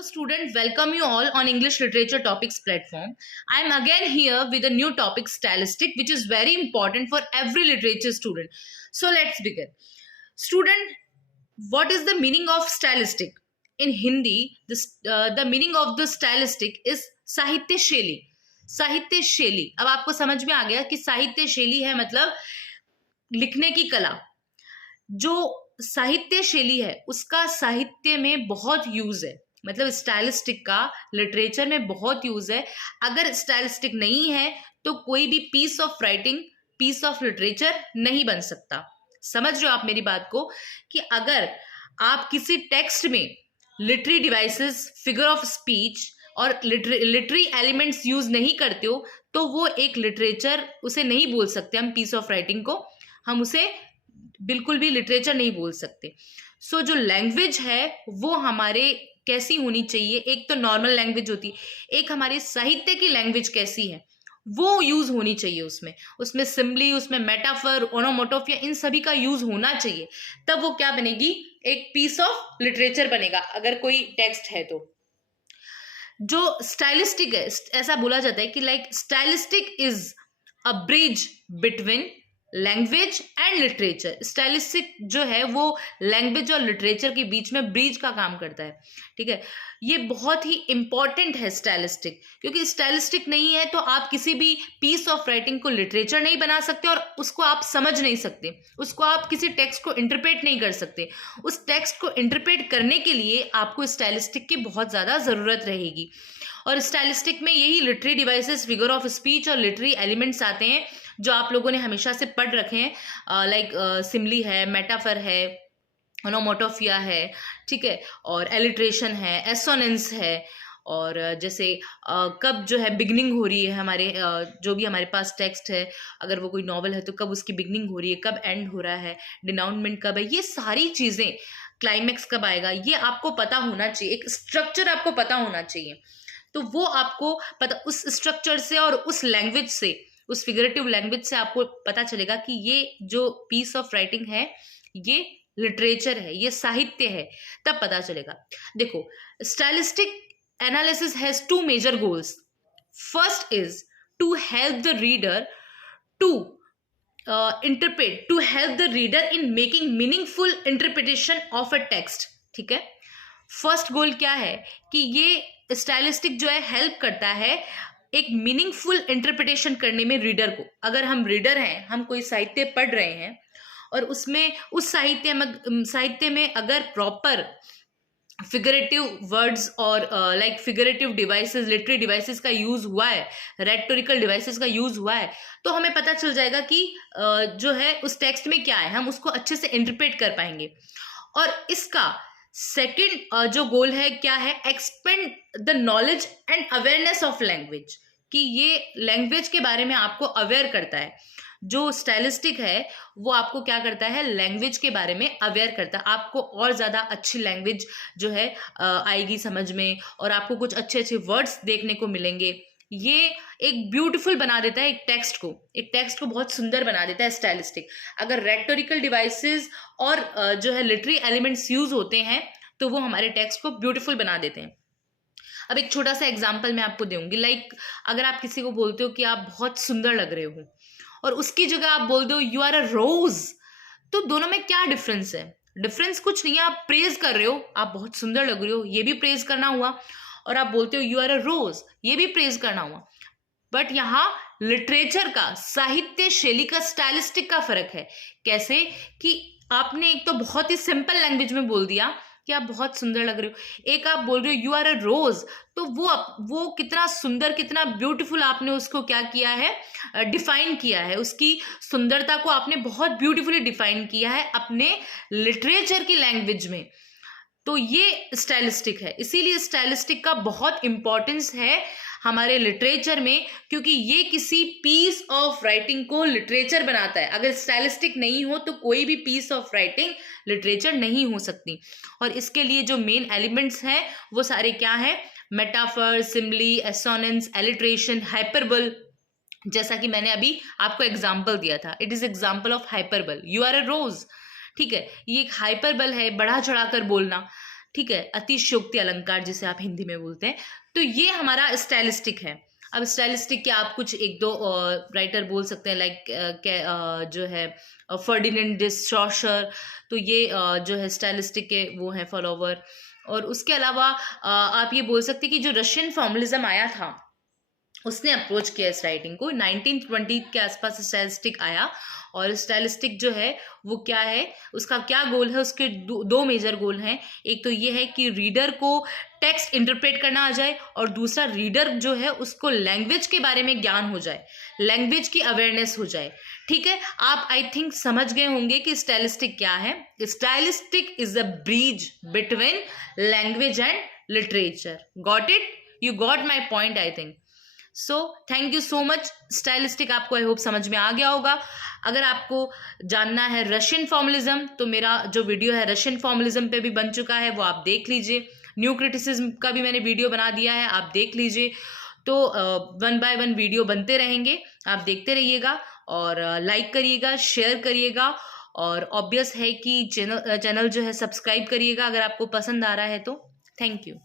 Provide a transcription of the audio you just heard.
Hello student, welcome you all on English Literature Topics platform. I am again here with a new topic stylistic which is very important for every literature student. So let's begin. Student, what is the meaning of stylistic? In Hindi, the meaning of the stylistic is साहित्य शैली. साहित्य शैली. अब आपको समझ में आ गया कि साहित्य शैली है मतलब लिखने की कला. जो साहित्य शैली है उसका साहित्य में बहुत यूज है, मतलब स्टाइलिस्टिक का लिटरेचर में बहुत यूज है. अगर स्टाइलिस्टिक नहीं है तो कोई भी piece of writing, piece of literature नहीं बन सकता. समझ रहे हो आप मेरी बात को कि अगर आप किसी टेक्स्ट में literary devices, figure of speech और लिटरी एलिमेंट्स यूज नहीं करते हो तो वो एक लिटरेचर, उसे नहीं बोल सकते हम पीस ऑफ राइटिंग को, हम उसे बिल्कुल भी लिटरेचर नहीं बोल सकते. सो जो लैंग्वेज है वो हमारे कैसी होनी चाहिए? एक तो नॉर्मल लैंग्वेज होती है, एक हमारे साहित्य की लैंग्वेज कैसी है वो यूज होनी चाहिए. उसमें सिम्बली, उसमें मेटाफर, ओनोमोटोफिया, इन सभी का यूज होना चाहिए. तब वो क्या बनेगी? एक पीस ऑफ लिटरेचर बनेगा अगर कोई टेक्स्ट है तो. जो स्टाइलिस्टिक है, ऐसा बोला जाता है कि like stylistic is a bridge between language and literature. Stylistic जो है वो लैंग्वेज और लिटरेचर के बीच में ब्रिज का काम करता है. ठीक है, ये बहुत ही इंपॉर्टेंट है स्टाइलिस्टिक, क्योंकि स्टाइलिस्टिक नहीं है तो आप किसी भी पीस ऑफ राइटिंग को लिटरेचर नहीं बना सकते और उसको आप समझ नहीं सकते, उसको आप किसी टेक्स्ट को इंटरप्रेट नहीं कर सकते. उस टेक्स्ट को इंटरप्रेट करने के लिए आपको स्टाइलिस्टिक की बहुत ज़्यादा ज़रूरत रहेगी. और स्टाइलिस्टिक में यही literary devices, figure of speech और लिटरी एलिमेंट्स आते हैं जो आप लोगों ने हमेशा से पढ़ रखे हैं. लाइक सिमली है, मेटाफर है, ओनोमोटोफिया है, ठीक है, और एलिट्रेशन है, एसोनेंस है. और जैसे कब जो है बिगनिंग हो रही है हमारे जो भी हमारे पास टेक्स्ट है, अगर वो कोई नॉवल है तो कब उसकी बिगनिंग हो रही है, कब एंड हो रहा है, डिनाउंसमेंट कब है, ये सारी चीज़ें, क्लाइमेक्स कब आएगा, ये आपको पता होना चाहिए. एक स्ट्रक्चर आपको पता होना चाहिए. तो वो आपको पता, उस स्ट्रक्चर से और उस लैंग्वेज से, उस फिगरेटिव लैंग्वेज से आपको पता चलेगा कि ये जो पीस ऑफ राइटिंग है ये लिटरेचर है, ये साहित्य है. तब पता चलेगा. देखो, stylistic analysis has two major goals. First is to help the reader to interpret, to help the reader in making meaningful interpretation of a text. ठीक है, फर्स्ट गोल क्या है कि ये स्टाइलिस्टिक जो है हेल्प करता है एक मीनिंगफुल इंटरप्रिटेशन करने में रीडर को. अगर हम रीडर हैं, हम कोई साहित्य पढ़ रहे हैं और उसमें उस साहित्य में अगर प्रॉपर फिगरेटिव वर्ड्स और like figurative devices, literary devices का यूज हुआ है, रेटोरिकल डिवाइसेस का यूज हुआ है, तो हमें पता चल जाएगा कि जो है उस टेक्स्ट में क्या है, हम उसको अच्छे से इंटरप्रेट कर पाएंगे. और इसका सेकंड जो गोल है क्या है? Expand the knowledge and awareness of language, कि ये लैंग्वेज के बारे में आपको अवेयर करता है. जो स्टाइलिस्टिक है वो आपको क्या करता है? लैंग्वेज के बारे में अवेयर करता है. आपको और ज़्यादा अच्छी लैंग्वेज जो है आएगी समझ में, और आपको कुछ अच्छे अच्छे वर्ड्स देखने को मिलेंगे. ये एक ब्यूटीफुल बना देता है एक टेक्स्ट को बहुत सुंदर बना देता है स्टाइलिस्टिक. अगर रेटोरिकल डिवाइसेस और जो है लिटरी एलिमेंट्स यूज होते हैं तो वो हमारे टेक्स्ट को ब्यूटीफुल बना देते हैं. अब एक छोटा सा एग्जांपल मैं आपको दूंगी. लाइक अगर आप किसी को बोलते हो कि आप बहुत सुंदर लग रहे हो और उसकी जगह आप बोल दो यू आर अ रोज, तो दोनों में क्या डिफरेंस है? डिफरेंस कुछ नहीं है. आप प्रेज कर रहे हो, आप बहुत सुंदर लग रहे हो, ये भी प्रेज करना हुआ, और आप बोलते हो यू आर अ रोज, ये भी प्रेज करना हुआ. बट यहाँ लिटरेचर का, साहित्य शैली का, स्टाइलिस्टिक का फर्क है. कैसे कि आपने एक तो बहुत ही सिंपल लैंग्वेज में बोल दिया कि आप बहुत सुंदर लग रहे हो, एक आप बोल रहे हो यू आर अ रोज, तो वो कितना सुंदर, कितना ब्यूटीफुल आपने उसको क्या किया है? डिफाइन किया है. उसकी सुंदरता को आपने बहुत ब्यूटीफुली डिफाइन किया है अपने लिटरेचर की लैंग्वेज में. तो ये स्टाइलिस्टिक है. इसीलिए स्टाइलिस्टिक का बहुत इंपॉर्टेंस है हमारे लिटरेचर में, क्योंकि ये किसी पीस ऑफ राइटिंग को लिटरेचर बनाता है. अगर स्टाइलिस्टिक नहीं हो तो कोई भी पीस ऑफ राइटिंग लिटरेचर नहीं हो सकती. और इसके लिए जो मेन एलिमेंट्स हैं वो सारे क्या हैं? Metaphor, simile, assonance, alliteration, hyperbole. जैसा कि मैंने अभी आपको एग्जाम्पल दिया था, it is example of hyperbole. You are a rose, ठीक है, ये एक हाइपरबल है, बढ़ा चढ़ाकर बोलना. ठीक है, अतिशयोक्ति अलंकार जिसे आप हिंदी में बोलते हैं। तो ये हमारा स्टाइलिस्टिक है। अब स्टाइलिस्टिक के आप कुछ एक दो राइटर बोल सकते हैं, लाइक जो है फर्डिनेंड डी सॉशर, तो ये जो है स्टाइलिस्टिक के वो हैं फॉलोवर। और उसके अलावा आप ये बोल सकते हैं कि जो रशियन फॉर्मलिज्म आया था उसने अप्रोच किया इस राइटिंग को। 1920 के आसपास स्टाइलिस्टिक आया, और स्टाइलिस्टिक जो है वो क्या है, उसका क्या गोल है, उसके दो मेजर गोल हैं। एक तो ये है कि रीडर को टेक्स्ट इंटरप्रेट करना आ जाए, और दूसरा रीडर जो है उसको लैंग्वेज के बारे में ज्ञान हो जाए, लैंग्वेज की अवेयरनेस हो जाए। ठीक है, आप आई थिंक समझ गए होंगे कि स्टाइलिस्टिक क्या है। Stylistic is a bridge between language and literature. Got it? You got my point I think. So thank you so much. Stylistic आपको आई होप समझ में आ गया होगा। अगर आपको जानना है रशियन फॉर्मलिज्म, तो मेरा जो वीडियो है रशियन फॉर्मलिज्म पे भी बन चुका है, वो आप देख लीजिए। न्यू क्रिटिसिज्म का भी मैंने वीडियो बना दिया है, आप देख लीजिए। तो 1 बाय 1 वीडियो बनते रहेंगे, आप देखते रहिएगा और लाइक करिएगा, शेयर करिएगा, और ऑब्वियस है कि चैनल जो है सब्सक्राइब करिएगा अगर आपको पसंद आ रहा है तो। Thank you.